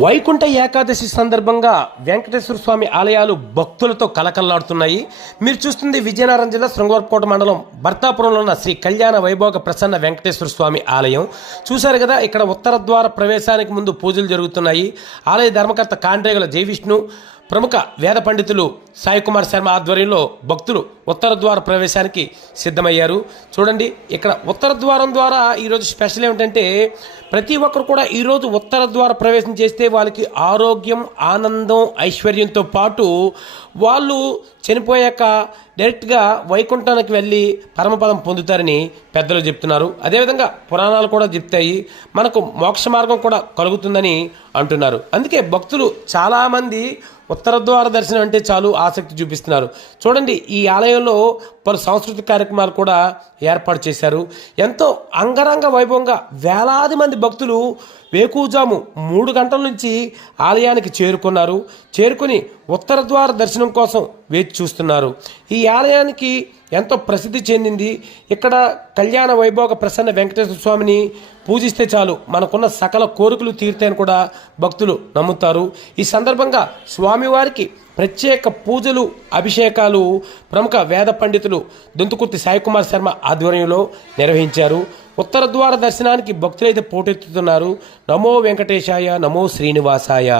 వైకుంఠ ఏకాదశి సందర్భంగా వెంకటేశ్వర స్వామి ఆలయాలు భక్తులతో కలకల్లాడుతున్నాయి. మీరు చూస్తుంది విజయనగరం జిల్లా శృంగవరపుకోట మండలం భర్తాపురంలో ఉన్న శ్రీ కళ్యాణ వైభోగ ప్రసన్న వెంకటేశ్వర స్వామి ఆలయం. చూశారు కదా, ఇక్కడ ఉత్తర ద్వార ప్రవేశానికి ముందు పూజలు జరుగుతున్నాయి. ఆలయ ధర్మకర్త కాండ్రేగుల జై విష్ణు, ప్రముఖ వేద పండితులు సాయి కుమార్ శర్మ ఆధ్వర్యంలో భక్తులు ఉత్తర ద్వార ప్రవేశానికి సిద్ధమయ్యారు. చూడండి, ఇక్కడ ఉత్తర ద్వారం ద్వారా ఈరోజు స్పెషల్ ఏమిటంటే, ప్రతి ఒక్కరు కూడా ఈరోజు ఉత్తర ద్వార ప్రవేశం చేస్తే వాళ్ళకి ఆరోగ్యం, ఆనందం, ఐశ్వర్యంతో పాటు వాళ్ళు చనిపోయాక డైరెక్ట్గా వైకుంఠానికి వెళ్ళి పరమపదం పొందుతారని పెద్దలు చెప్తున్నారు. అదేవిధంగా పురాణాలు కూడా చెప్తాయి, మనకు మోక్ష మార్గం కూడా కలుగుతుందని అంటున్నారు. అందుకే భక్తులు చాలామంది ఉత్తర ద్వార దర్శనం అంటే చాలు ఆసక్తి చూపిస్తున్నారు. చూడండి, ఈ ఆలయంలో పలు సాంస్కృతిక కార్యక్రమాలు కూడా ఏర్పాటు చేశారు. ఎంతో అంగరంగ వైభవంగా వేలాది మంది భక్తులు వేకువజాము 3 గంటల నుంచి ఆలయానికి చేరుకొని ఉత్తర ద్వార దర్శనం కోసం వేచి చూస్తున్నారు. ఈ ఆలయానికి ఎంతో ప్రసిద్ధి చెందింది. ఇక్కడ కళ్యాణ వైభోగ ప్రసన్న వెంకటేశ్వర స్వామిని పూజిస్తే చాలు మనకున్న సకల కోరికలు తీరుతాయని కూడా భక్తులు నమ్ముతారు. ఈ సందర్భంగా స్వామివారికి ప్రత్యేక పూజలు, అభిషేకాలు ప్రముఖ వేద పండితులు దొంతుకుర్తి సాయి కుమార్ శర్మ ఆధ్వర్యంలో నిర్వహించారు. ఉత్తర ద్వార దర్శనానికి భక్తులైతే పోటెత్తుతున్నారు. నమో వెంకటేశాయ, నమో శ్రీనివాసాయ.